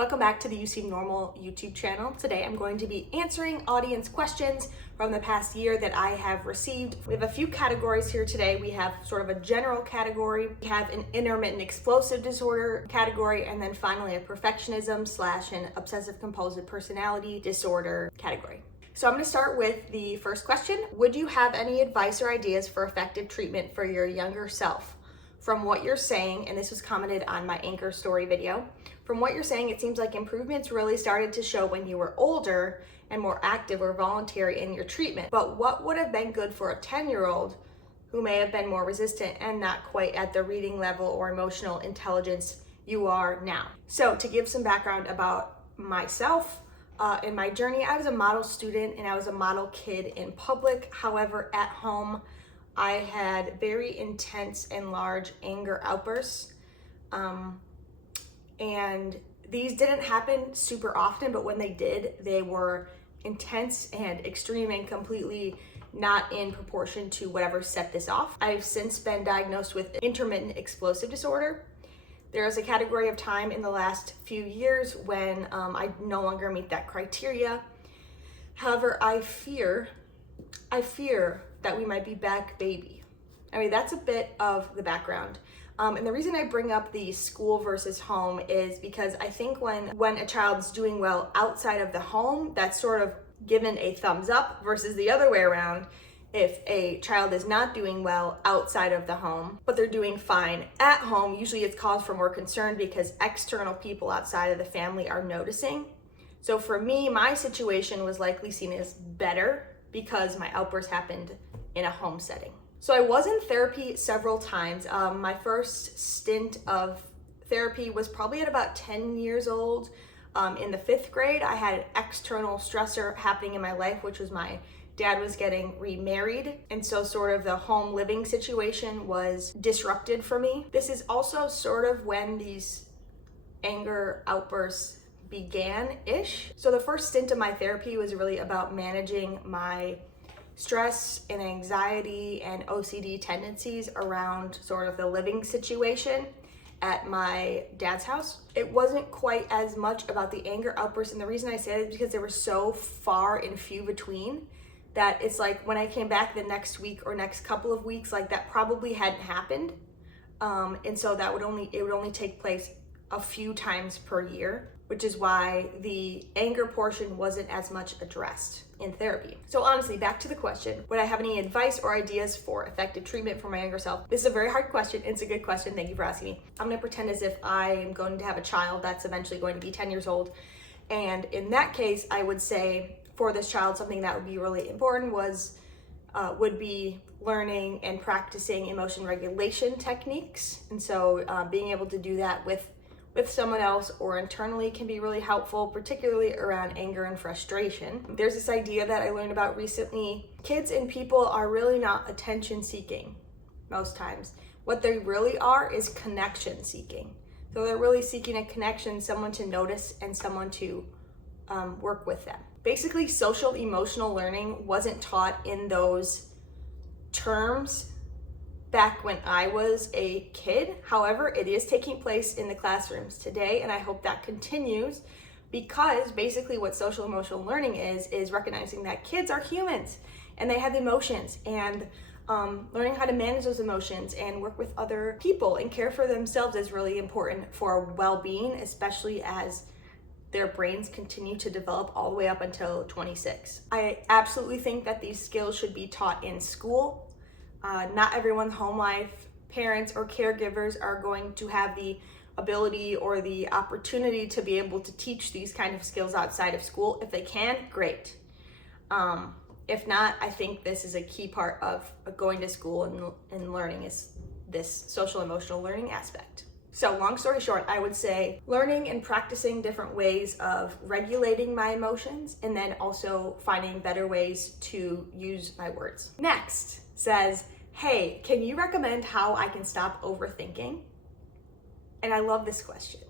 Welcome back to the You Seem Normal YouTube channel. Today I'm going to be answering audience questions from the past year that I have received. We have a few categories here today. We have sort of a general category, we have an intermittent explosive disorder category, and then finally a perfectionism / an obsessive compulsive personality disorder category. So I'm going to start with the first question. Would you have any advice or ideas for effective treatment for your younger self? From what you're saying, and this was commented on my Anchor story video, from what you're saying, it seems like improvements really started to show when you were older and more active or voluntary in your treatment. But what would have been good for a 10-year-old who may have been more resistant and not quite at the reading level or emotional intelligence you are now? So to give some background about myself, in my journey, I was a model student and I was a model kid in public. However, at home, I had very intense and large anger outbursts. And these didn't happen super often, but when they did, they were intense and extreme and completely not in proportion to whatever set this off. I've since been diagnosed with intermittent explosive disorder. There is a category of time in the last few years when I no longer meet that criteria. However, I fear that we might be back baby. I mean, that's a bit of the background. And the reason I bring up the school versus home is because I think when a child's doing well outside of the home, that's sort of given a thumbs up, versus the other way around. If a child is not doing well outside of the home, but they're doing fine at home, usually it's cause for more concern because external people outside of the family are noticing. So for me, my situation was likely seen as better because my outburst happened in a home setting. So I was in therapy several times. My first stint of therapy was probably at about 10 years old. In the 5th grade, I had an external stressor happening in my life, which was my dad was getting remarried. And so sort of the home living situation was disrupted for me. This is also sort of when these anger outbursts began-ish. So the first stint of my therapy was really about managing my stress and anxiety and OCD tendencies around sort of the living situation at my dad's house. It wasn't quite as much about the anger outbursts, and the reason I say that is because they were so far and few between that it's like when I came back the next week or next couple of weeks, like that probably hadn't happened. And so it would only take place a few times per year, which is why the anger portion wasn't as much addressed in therapy. So honestly, back to the question, would I have any advice or ideas for effective treatment for my younger self? This is a very hard question. It's a good question. Thank you for asking me. I'm gonna pretend as if I am going to have a child that's eventually going to be 10 years old. And in that case, I would say for this child, something that would be really important would be learning and practicing emotion regulation techniques. And so being able to do that with someone else or internally can be really helpful, particularly around anger and frustration. There's this idea that I learned about recently. Kids and people are really not attention seeking most times. What they really are is connection seeking. So they're really seeking a connection, someone to notice and someone to work with them. Basically, social emotional learning wasn't taught in those terms back when I was a kid. However, it is taking place in the classrooms today, and I hope that continues, because basically what social emotional learning is recognizing that kids are humans and they have emotions, and learning how to manage those emotions and work with other people and care for themselves is really important for well-being, especially as their brains continue to develop all the way up until 26. I absolutely think that these skills should be taught in school. Not everyone's home life, parents or caregivers are going to have the ability or the opportunity to be able to teach these kind of skills outside of school. If they can, great. If not, I think this is a key part of going to school and learning is this social emotional learning aspect. So long story short, I would say learning and practicing different ways of regulating my emotions, and then also finding better ways to use my words. Next says, hey, can you recommend how I can stop overthinking? And I love this question.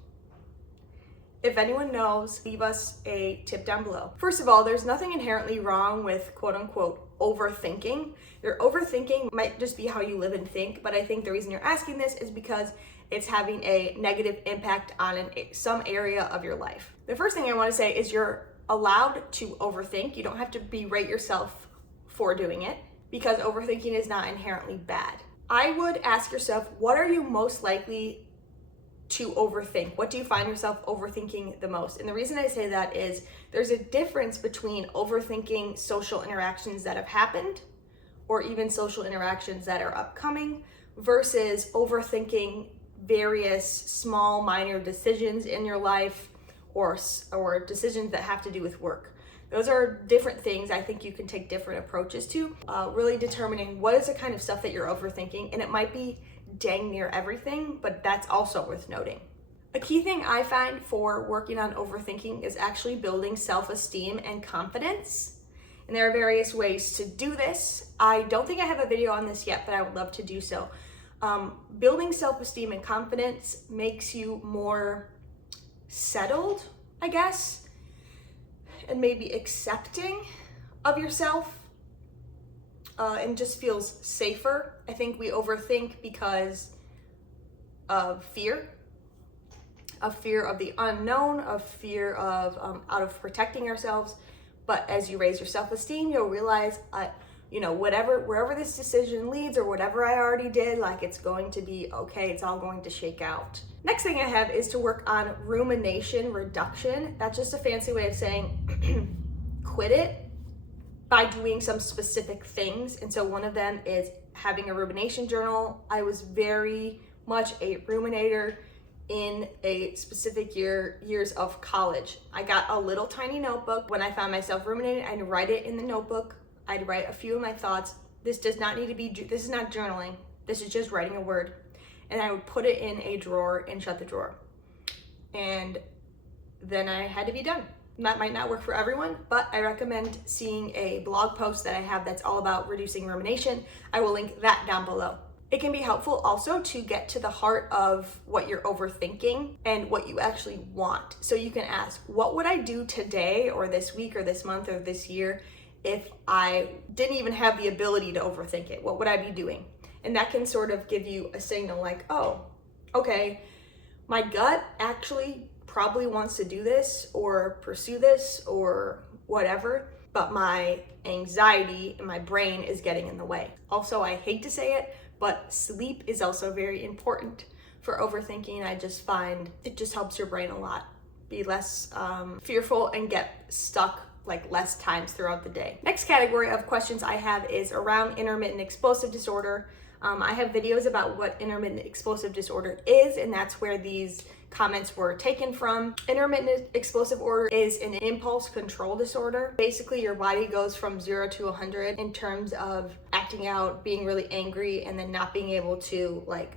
If anyone knows, leave us a tip down below. First of all, there's nothing inherently wrong with quote unquote overthinking. Your overthinking might just be how you live and think, but I think the reason you're asking this is because it's having a negative impact on some area of your life. The first thing I want to say is you're allowed to overthink. You don't have to berate yourself for doing it, because overthinking is not inherently bad. I would ask yourself, what are you most likely to overthink? What do you find yourself overthinking the most? And the reason I say that is there's a difference between overthinking social interactions that have happened, or even social interactions that are upcoming, versus overthinking various small minor decisions in your life, or decisions that have to do with work. Those are different things I think you can take different approaches to, really determining what is the kind of stuff that you're overthinking. And it might be dang near everything, but that's also worth noting. A key thing I find for working on overthinking is actually building self-esteem and confidence. And there are various ways to do this. I don't think I have a video on this yet, but I would love to do so. Building self-esteem and confidence makes you more settled, I guess, and maybe accepting of yourself, and just feels safer. I think we overthink because of fear of the unknown, of fear of out of protecting ourselves. But as you raise your self-esteem, you'll realize, wherever this decision leads, or whatever I already did, like, it's going to be okay. It's all going to shake out. Next thing I have is to work on rumination reduction. That's just a fancy way of saying quit it by doing some specific things. And so one of them is having a rumination journal. I was very much a ruminator in a specific years of college. I got a little tiny notebook. When I found myself ruminating, I'd write it in the notebook. I'd write a few of my thoughts. This is not journaling. This is just writing a word. And I would put it in a drawer and shut the drawer. And then I had to be done. That might not work for everyone, but I recommend seeing a blog post that I have that's all about reducing rumination. I will link that down below. It can be helpful also to get to the heart of what you're overthinking and what you actually want. So you can ask, what would I do today, or this week, or this month, or this year if I didn't even have the ability to overthink it? What would I be doing? And that can sort of give you a signal like, oh, okay, my gut actually probably wants to do this or pursue this or whatever, but my anxiety and my brain is getting in the way. Also, I hate to say it, but sleep is also very important for overthinking. I just find it just helps your brain a lot be less fearful and get stuck like less times throughout the day. Next category of questions I have is around intermittent explosive disorder. I have videos about what intermittent explosive disorder is, and that's where these comments were taken from. Intermittent explosive disorder is an impulse control disorder. Basically, your body goes from 0 to 100 in terms of acting out, being really angry, and then not being able to like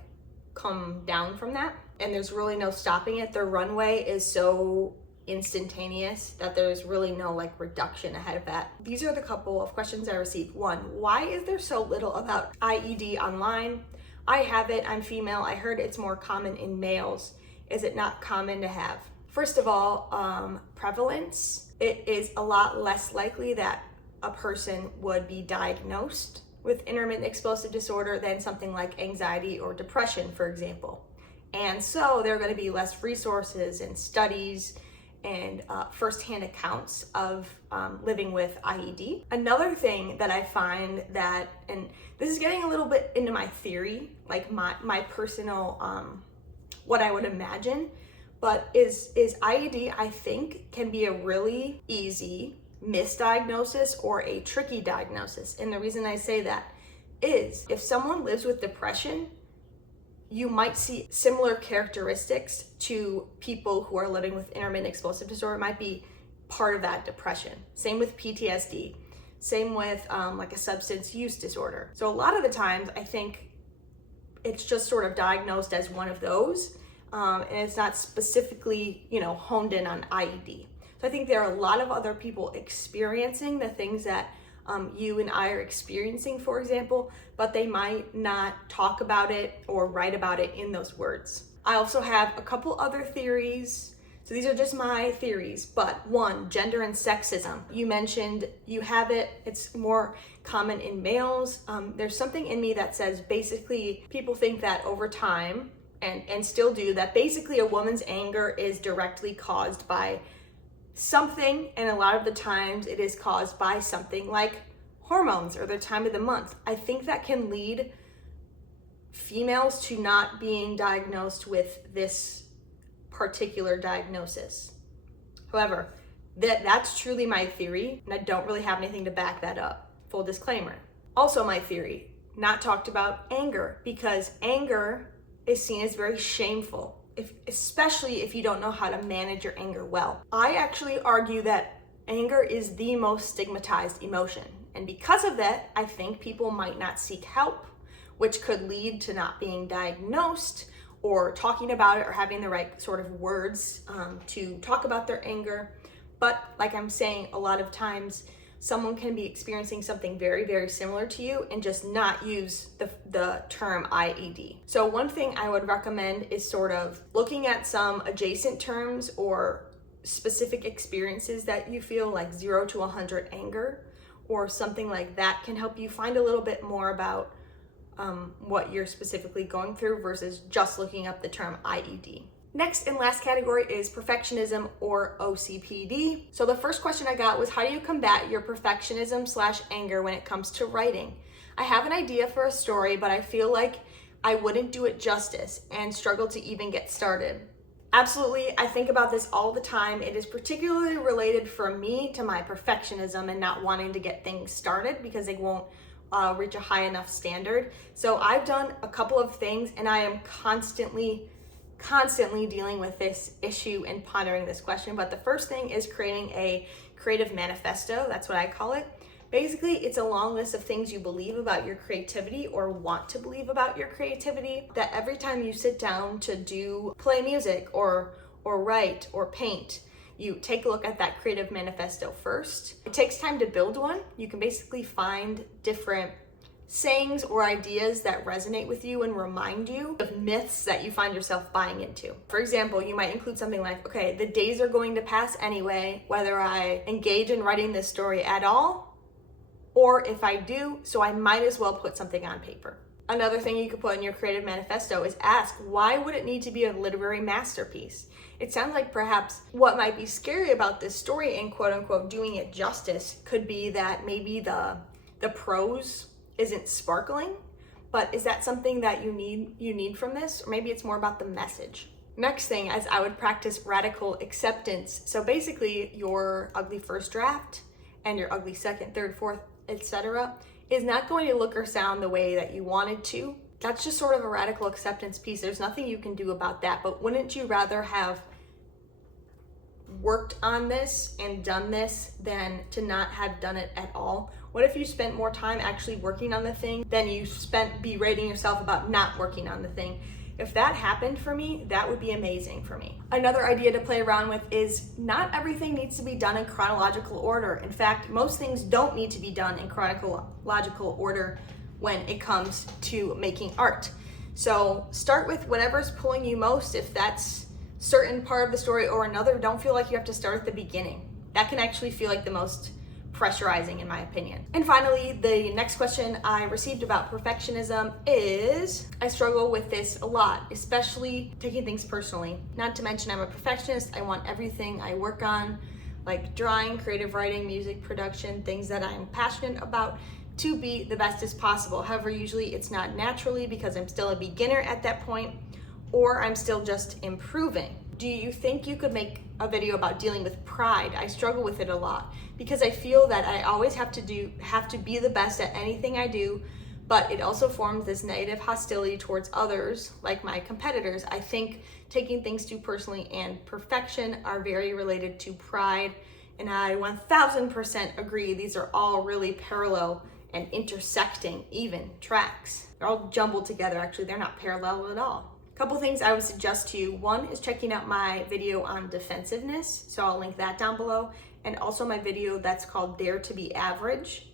come down from that. And there's really no stopping it. The runway is so instantaneous that there's really no like reduction ahead of that. These are the couple of questions I received. One, why is there so little about IED online? I have it, I'm female. I heard it's more common in males. Is it not common to have? First of all, prevalence. It is a lot less likely that a person would be diagnosed with intermittent explosive disorder than something like anxiety or depression, for example. And so there are going to be less resources and studies and firsthand accounts of living with IED. Another thing that I find that, and this is getting a little bit into my theory, like my personal, what I would imagine, but is IED, I think, can be a really easy misdiagnosis or a tricky diagnosis. And the reason I say that is if someone lives with depression, you might see similar characteristics to people who are living with intermittent explosive disorder. It might be part of that depression. Same with PTSD, same with like a substance use disorder. So a lot of the times I think it's just sort of diagnosed as one of those, and it's not specifically, honed in on IED. So I think there are a lot of other people experiencing the things that you and I are experiencing, for example, but they might not talk about it or write about it in those words. I also have a couple other theories. So these are just my theories, but one, gender and sexism. You mentioned you have it, it's more common in males. There's something in me that says basically people think that over time, and still do, that basically a woman's anger is directly caused by something, and a lot of the times it is caused by something like hormones or the time of the month. I think that can lead females to not being diagnosed with this particular diagnosis. However, that's truly my theory, and I don't really have anything to back that up. Full disclaimer. Also my theory, not talked about, anger, because anger is seen as very shameful, especially if you don't know how to manage your anger well. I actually argue that anger is the most stigmatized emotion, and because of that, I think people might not seek help, which could lead to not being diagnosed or talking about it or having the right sort of words to talk about their anger. But like I'm saying, a lot of times someone can be experiencing something very, very similar to you and just not use the term IED. So one thing I would recommend is sort of looking at some adjacent terms or specific experiences that you feel, like 0 to 100 anger or something like that, can help you find a little bit more about what you're specifically going through versus just looking up the term IED. Next and last category is perfectionism or OCPD. So the first question I got was, how do you combat your perfectionism/anger when it comes to writing? I have an idea for a story, but I feel like I wouldn't do it justice and struggle to even get started. Absolutely, I think about this all the time. It is particularly related for me to my perfectionism and not wanting to get things started because they won't reach a high enough standard. So I've done a couple of things, and I am constantly dealing with this issue and pondering this question. But the first thing is creating a creative manifesto. That's what I call it. Basically, it's a long list of things you believe about your creativity or want to believe about your creativity, that every time you sit down to play music or write or paint, you take a look at that creative manifesto first. It takes time to build one. You can basically find different sayings or ideas that resonate with you and remind you of myths that you find yourself buying into. For example, you might include something like, okay, the days are going to pass anyway, whether I engage in writing this story at all, or if I do, so I might as well put something on paper. Another thing you could put in your creative manifesto is ask, why would it need to be a literary masterpiece? It sounds like perhaps what might be scary about this story and quote unquote doing it justice could be that maybe the prose isn't sparkling, but is that something that you need from this? Or maybe it's more about the message. Next thing, as I would practice radical acceptance. So basically your ugly first draft and your ugly second, third, fourth, etc. is not going to look or sound the way that you wanted to. That's just sort of a radical acceptance piece. There's nothing you can do about that, but wouldn't you rather have worked on this and done this than to not have done it at all? What if you spent more time actually working on the thing than you spent berating yourself about not working on the thing? If that happened for me, that would be amazing for me. Another idea to play around with is not everything needs to be done in chronological order. In fact, most things don't need to be done in chronological order when it comes to making art. So start with whatever's pulling you most. If that's certain part of the story or another, don't feel like you have to start at the beginning. That can actually feel like the most pressurizing, in my opinion. And finally, the next question I received about perfectionism is, I struggle with this a lot, especially taking things personally. Not to mention I'm a perfectionist. I want everything I work on, like drawing, creative writing, music production, things that I'm passionate about, to be the best as possible. However, usually it's not naturally because I'm still a beginner at that point, or I'm still just improving. Do you think you could make a video about dealing with pride? I struggle with it a lot because I feel that I always have to be the best at anything I do, but it also forms this negative hostility towards others, like my competitors. I think taking things too personally and perfection are very related to pride, and I 1000% agree. These are all really parallel and intersecting even tracks. They're all jumbled together. Actually, they're not parallel at all. Couple things I would suggest to you. One is checking out my video on defensiveness. So I'll link that down below. And also my video that's called Dare to be Average.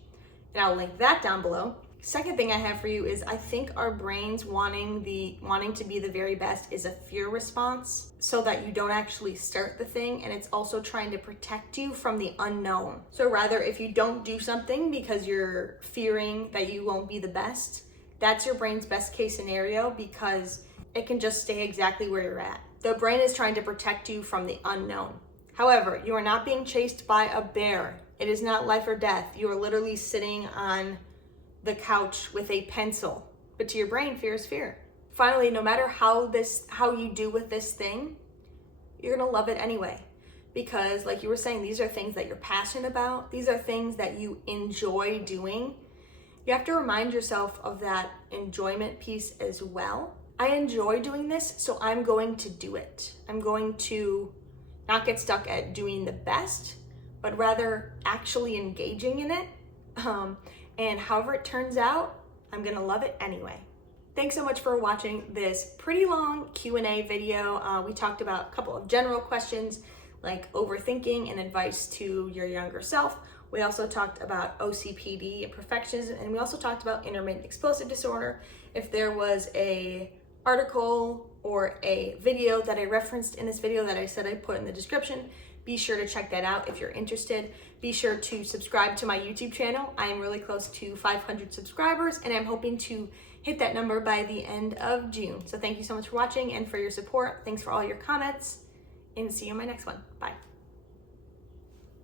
And I'll link that down below. Second thing I have for you is I think our brains wanting to be the very best is a fear response, so that you don't actually start the thing, and it's also trying to protect you from the unknown. So rather, if you don't do something because you're fearing that you won't be the best, that's your brain's best case scenario, because it can just stay exactly where you're at. The brain is trying to protect you from the unknown. However, you are not being chased by a bear. It is not life or death. You are literally sitting on the couch with a pencil. But to your brain, fear is fear. Finally, no matter how you do with this thing, you're gonna love it anyway. Because like you were saying, these are things that you're passionate about. These are things that you enjoy doing. You have to remind yourself of that enjoyment piece as well. I enjoy doing this, so I'm going to do it. I'm going to not get stuck at doing the best, but rather actually engaging in it. And however it turns out, I'm gonna love it anyway. Thanks so much for watching this pretty long Q&A video. We talked about a couple of general questions like overthinking and advice to your younger self. We also talked about OCPD and perfectionism, and we also talked about intermittent explosive disorder. If there was a article or a video that I referenced in this video that I said I'd put in the description, be sure to check that out if you're interested. Be sure to subscribe to my YouTube channel. I am really close to 500 subscribers, and I'm hoping to hit that number by the end of June. So thank you so much for watching and for your support. Thanks for all your comments, and see you in my next one. Bye.